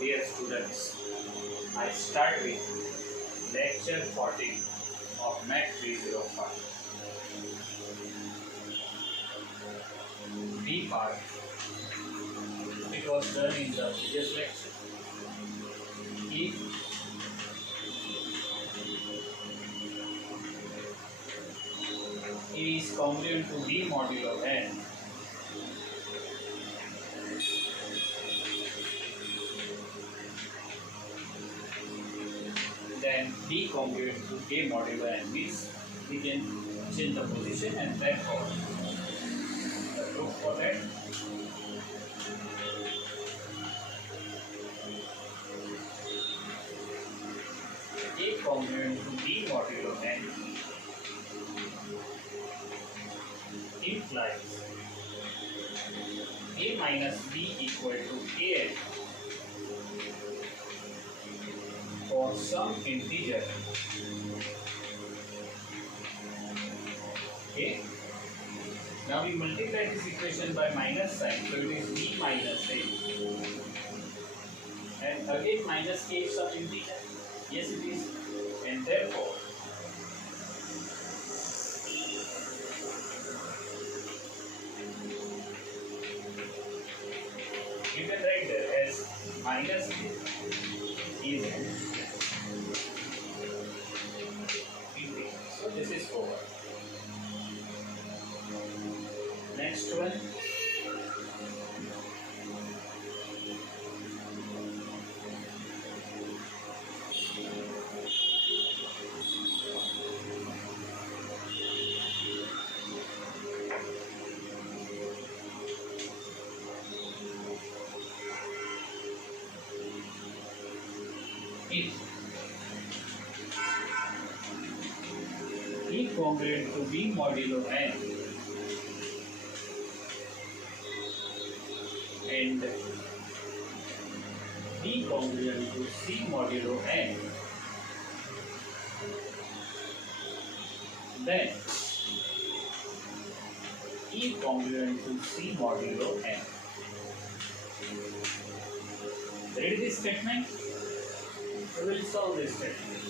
Dear students, I start with lecture 14 of Math 305. B part. It was done in the previous lecture. If A is congruent to B modulo n, then B congruent to A modulo n means we can change the position and therefore the proof for that. A congruent to B modulo n implies A minus B equal to AN for some integer. Okay. Now we multiply this equation by minus sign, so it is B minus A. And again minus K is some integer. Yes, it is. And therefore, you can write there as minus A is an integer. So this is over. Next one. If E congruent to B modulo n and B congruent to C modulo n, then E congruent to C modulo n. Read this statement. We will solve this statement.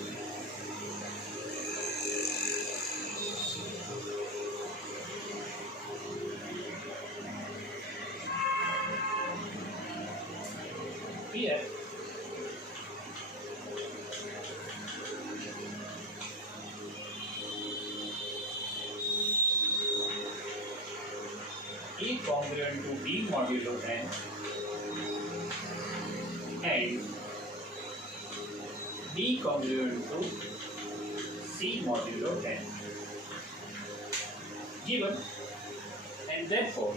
Here, E congruent to B modulo n and B congruent to C modulo n given, and therefore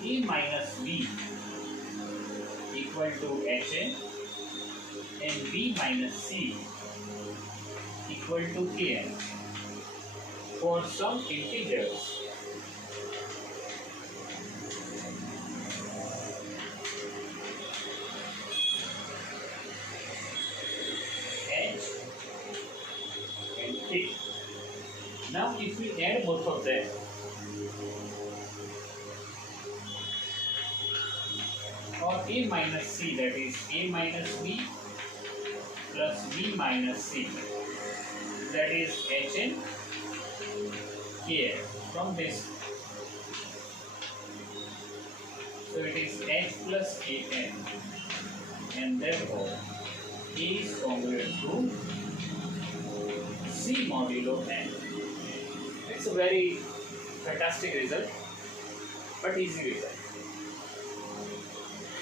E minus B equal to Hn and B minus C equal to Kn for some integers H and K. Now if we add both of them, or A minus C, that is A minus B plus B minus C, that is Hn Kn from this. So it is H plus Kn, and therefore A is congruent to C modulo n. It's a very fantastic result, but easy result.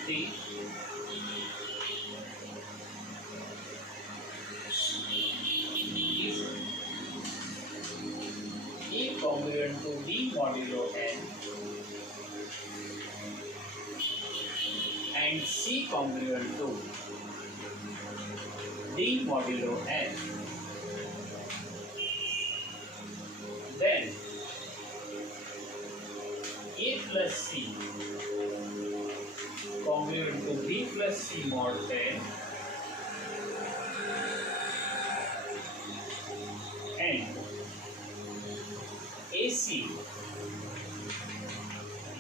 D is E congruent to B modulo n and C congruent to D modulo n, then A plus C congruent to B plus C mod n and AC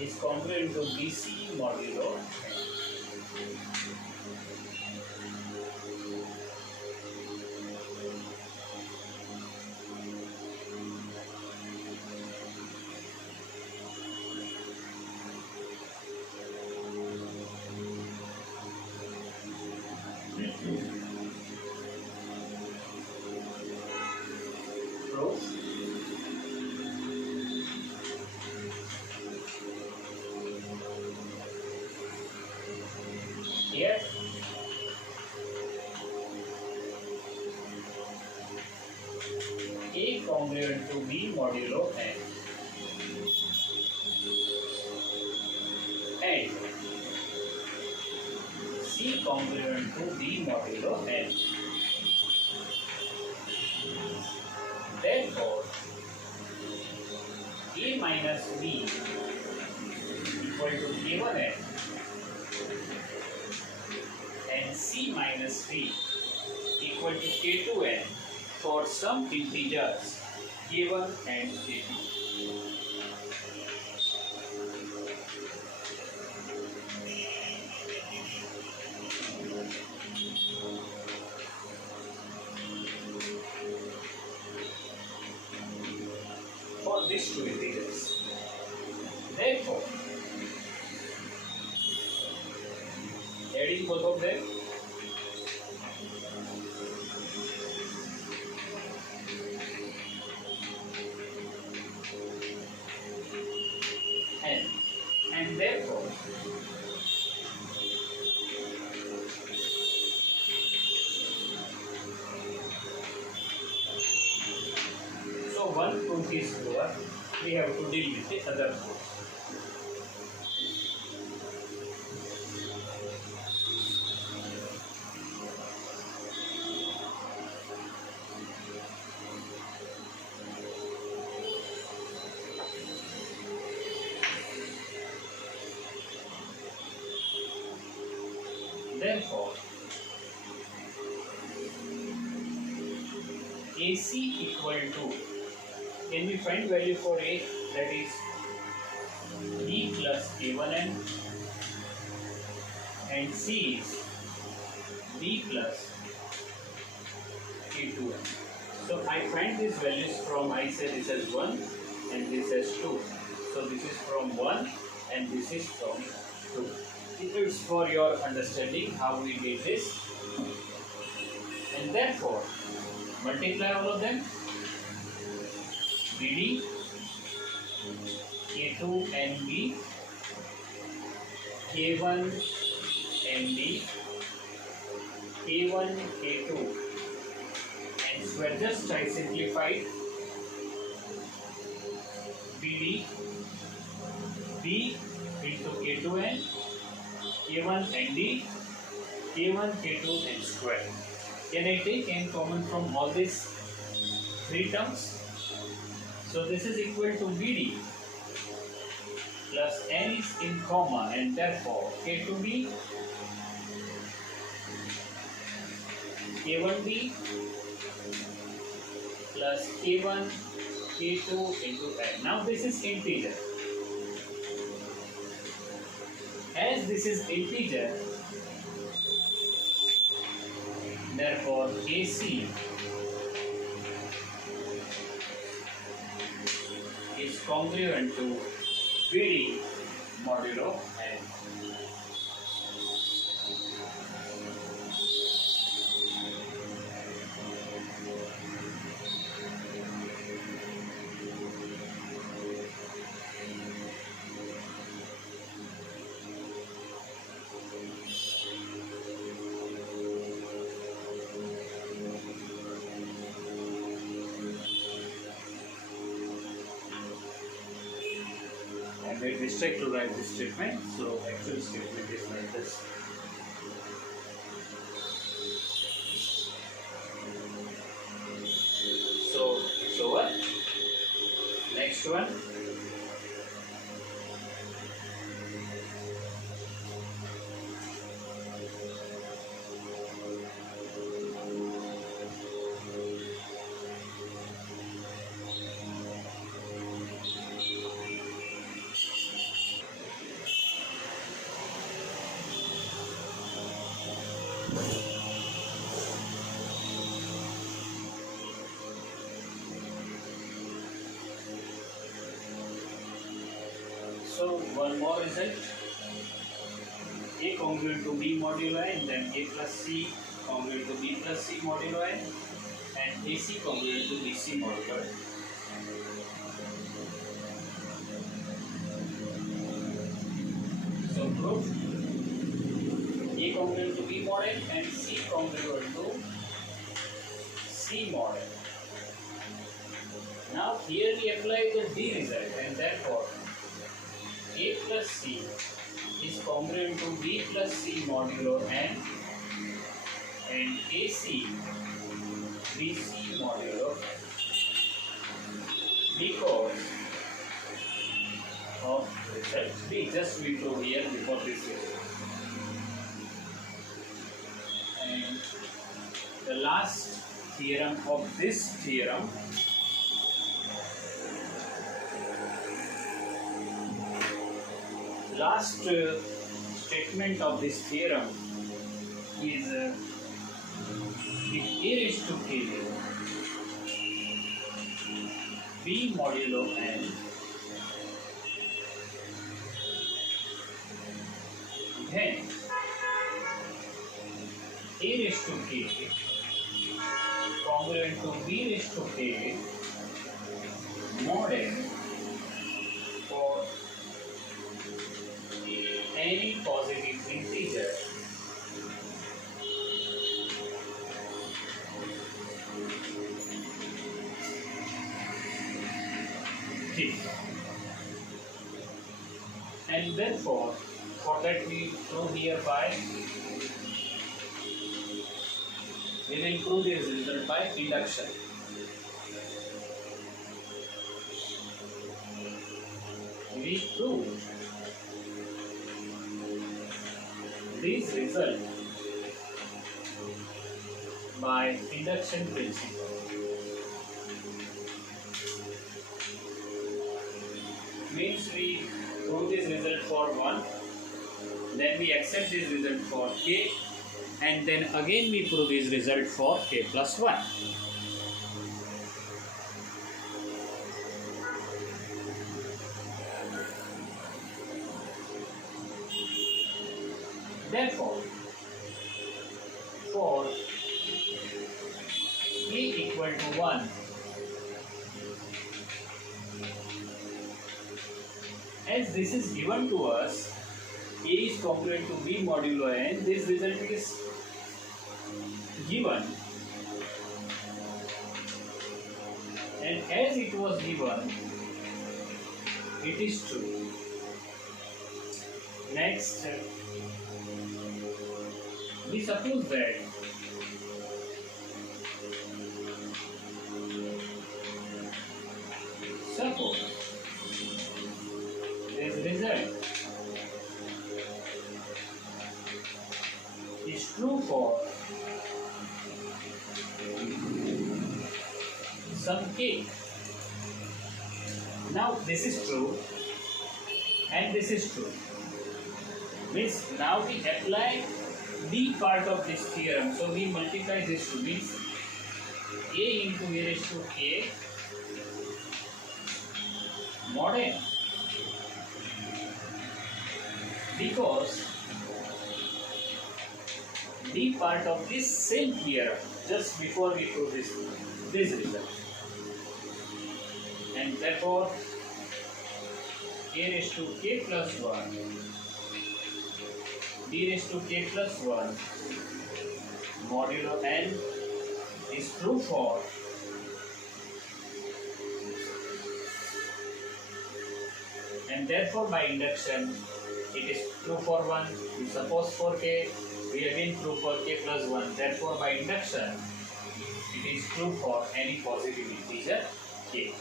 is congruent to BC modulo proof. Here A congruent to B modulo N and C congruent to B modulo N. Therefore, A minus B equal to K1N and C minus B equal to K2N for some integers K1 and K2. For these two integers. Therefore, adding both of them, and therefore so one proof is over, we have to deal with the other proof. Therefore, AC equal to, can we find value for A, that is B plus K1N, and C is B plus K2N. So I find these values from, I say this as 1 and this as 2. So this is from 1 and this is from 2. It is for your understanding how we did this. And therefore, multiply all of them. BD, K2 and B, K1 and D, K1, K2, and square. Just I simplified. BD, B into K2N, K1 and D, K1, K2 and square. Can I take n common from all these three terms? So this is equal to BD plus n is in common and therefore K2B, K1B plus K1, K2 into n. Now this is integer. As this is integer, therefore AC is congruent to BD modulo n. I made mistake to write this statement, so actual statement is like this. So it's over. Next one. So one more result, A congruent to B modulo n, then A plus C congruent to B plus C modulo n, and AC congruent to BC modulo n. So proof, A congruent to B mod n and C congruent to C mod n. Now here we apply the D result, and therefore A plus C is congruent to B plus C modulo n and AC BC modulo n, because of result B. Just we prove here before this result. And the last theorem of this theorem, last statement of this theorem is if A raised to k B modulo n then A raised to k congruent to B raised to k mod n for any positive integer k. And therefore, for that we prove hereby, we will prove this result by induction. We prove this result by induction principle. Means we prove this result for 1, then we accept this result for k, and then again we prove this result for k plus 1. Therefore, for k equal to 1, as this is given to us, A is congruent to B modulo n, this result is given, and as it was given, it is true. Next, we suppose that this result is true for some k. Now this is true and this is true. Means now we apply the part of this theorem. So we multiply this two, means A into A raised to k mod n, because the part of this same theorem just before we prove this result, and therefore A raised to k plus 1 D raised to k plus 1 modulo n is true for and therefore by induction it is true for 1. We suppose for k, we again prove for k plus 1. Therefore by induction it is true for any positive integer k.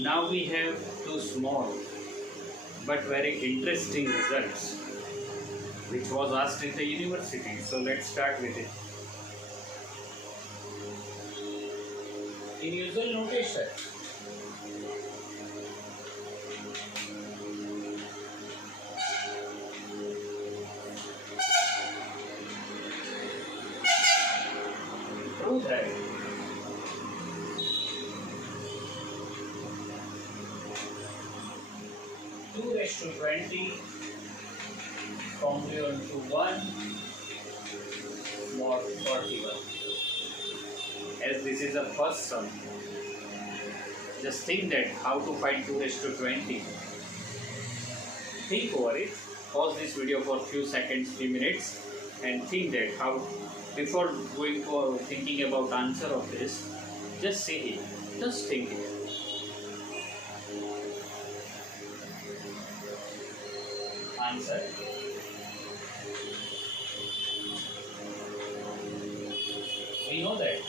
Now we have two small but very interesting results which was asked in the university. So let's start with it. in usual notation. Prove that 2 raised to 20 congruent to 1 mod 41. As this is the first sum, just think that how to find 2 raised to 20. Think over it. Pause this video for few seconds, few minutes, and think that how. Before going for thinking about answer of this, just say it. Just think it. Answer. We know that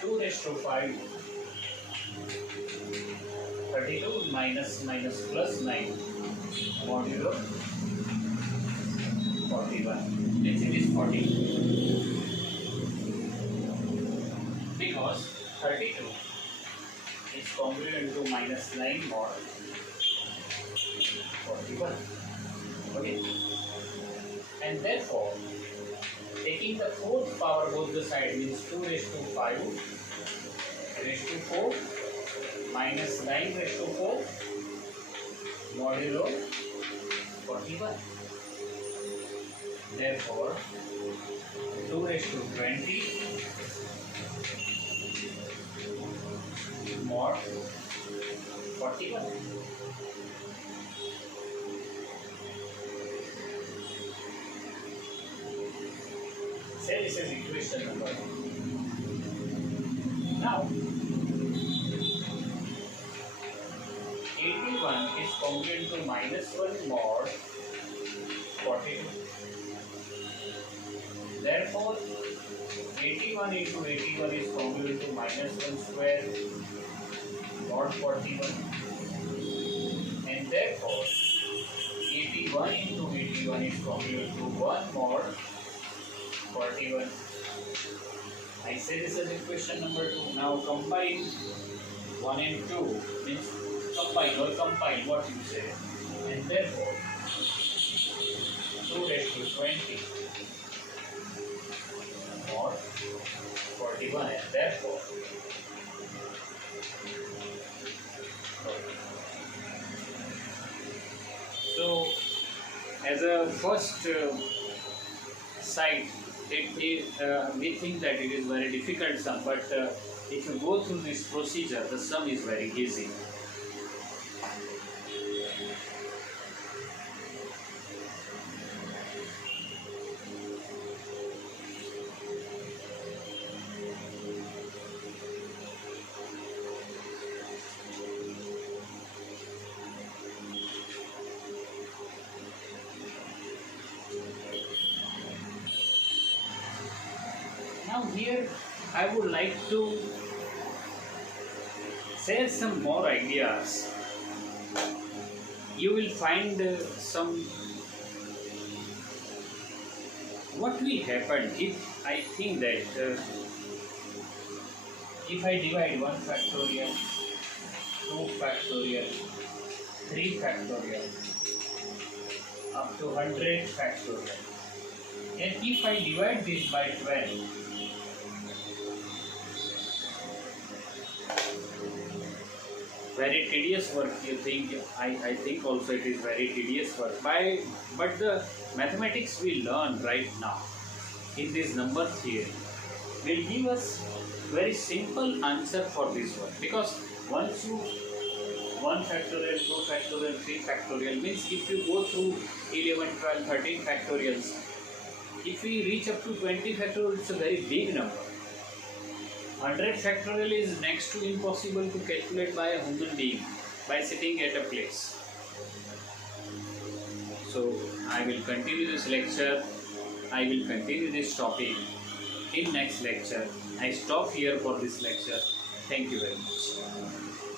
2 raised to 5, 32 minus plus 9 modulo 41. Means it is 40. Because 32 is congruent to minus 9 mod 41. Okay. And therefore, taking the fourth power both the side means 2 raised to 5 raised to 4 minus 9 raised to 4 modulo 41. Therefore, 2 raised to 20 mod 41. Say this is equation number 1. Now, 81 is congruent to minus 1 mod 42. Therefore, 81 into 81 is congruent to minus 1 square mod 41. And therefore, 81 into 81 is congruent to 1 mod 41. I say this as equation number 2. Now combine 1 and 2 means combine what you say, and therefore 2 raised to 20 mod 41, and therefore so as a first sight, we think that it is very difficult sum, but if you go through this procedure, the sum is very easy. Now here I would like to share some more ideas. You will find some what will happen if I think that if I divide 1 factorial, 2 factorial, 3 factorial up to 100 factorial, and if I divide this by 12, very tedious work, you think. I think also it is very tedious work, but the mathematics we learn right now in this number theory will give us very simple answer for this work, because once you 1 factorial, 2 factorial, 3 factorial means if you go through 11, 12, 13 factorials, if we reach up to 20 factorial, it's a very big number. 100 factorial is next to impossible to calculate by a human being by sitting at a place. So I will continue this lecture. I will continue this topic in next lecture. I stop here for this lecture. Thank you very much.